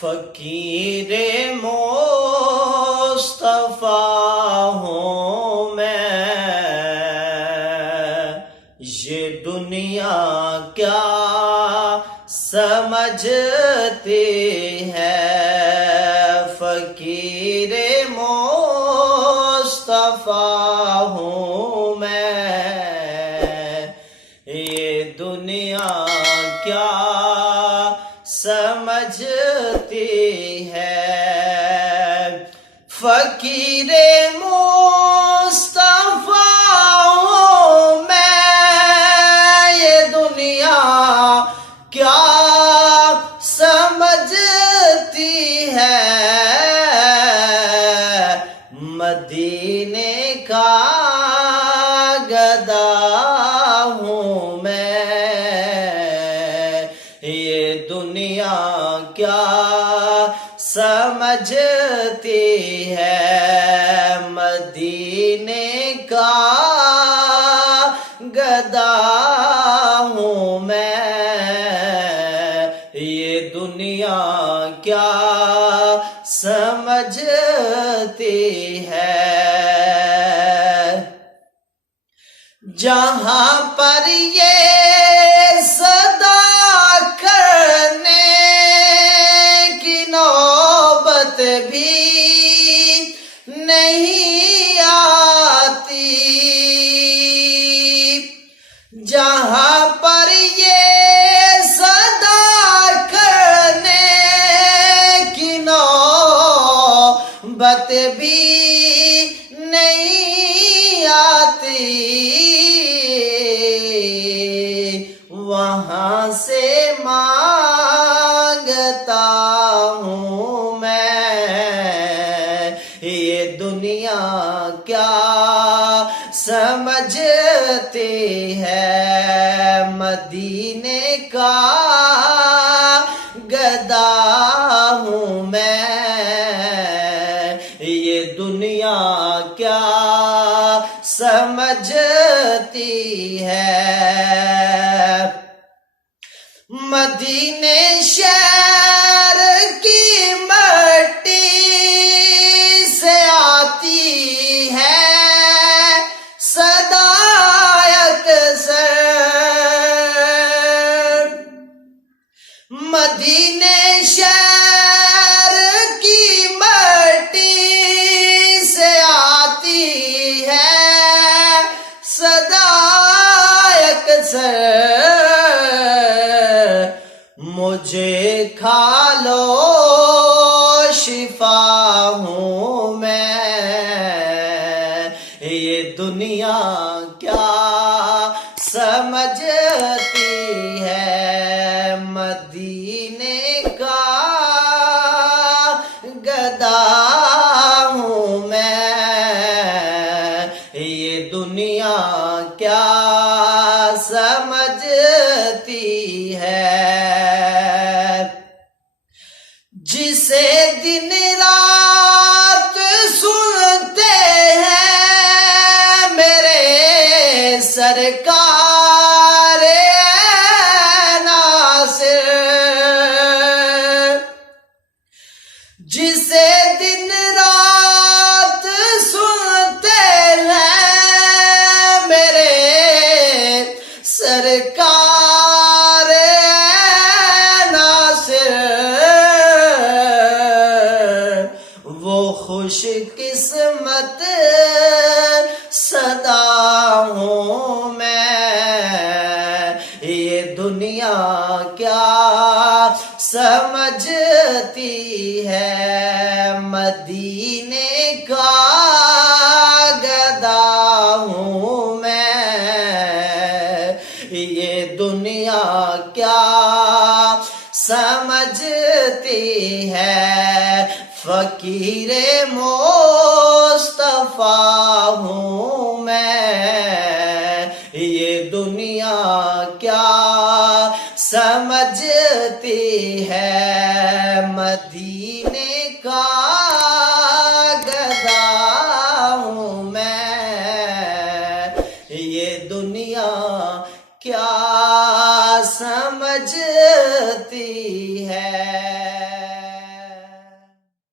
فقیر مصطفیٰ ہوں میں، یہ دنیا کیا سمجھتی ہے۔ فقیر مصطفیٰ ہوں میں، یہ دنیا کیا سمجھتی ہے۔ فقیر مصطفیٰ ہوں میں، یہ دنیا کیا سمجھتی ہے۔ مدینے کا گدا ہوں میں، یہ دنیا کیا سمجھتی ہے۔ مدینے کا گدا ہوں میں، یہ دنیا کیا سمجھتی ہے۔ جہاں پر یہ صدا کرنے کی نوبت بھی نہیں آتی، جہاں پر یہ صدا کرنے کی نوبت بھی نہیں آتی، وہاں سے مانگتا ہوں میں، یہ دنیا کیا سمجھتی ہے۔ مدینے کا گدا ہوں میں، یہ دنیا کیا سمجھتی ہے۔ مدینے شہر کی مٹی سے آتی ہے صدا اکثر، مدینے شہر کی مٹی سے آتی ہے صدا اکثر، مجھے کھا لو شفا ہوں میں، یہ دنیا کیا سمجھتی ہے۔ مدینے کا گدا ہوں میں، یہ دنیا کیا سمجھتی ہے۔ جسے دن رات سنتے ہیں میرے سرکار ناصر، جسے دن رات سنتے ہیں میرے سرکار ناصر، وہ خوش قسمت صدا ہوں میں، یہ دنیا کیا سمجھتی ہے۔ مدینے کا گدا ہوں میں، یہ دنیا کیا سمجھتی ہے۔ فقیر مصطفیٰ ہوں میں، یہ دنیا کیا سمجھتی ہے۔ مدینے کا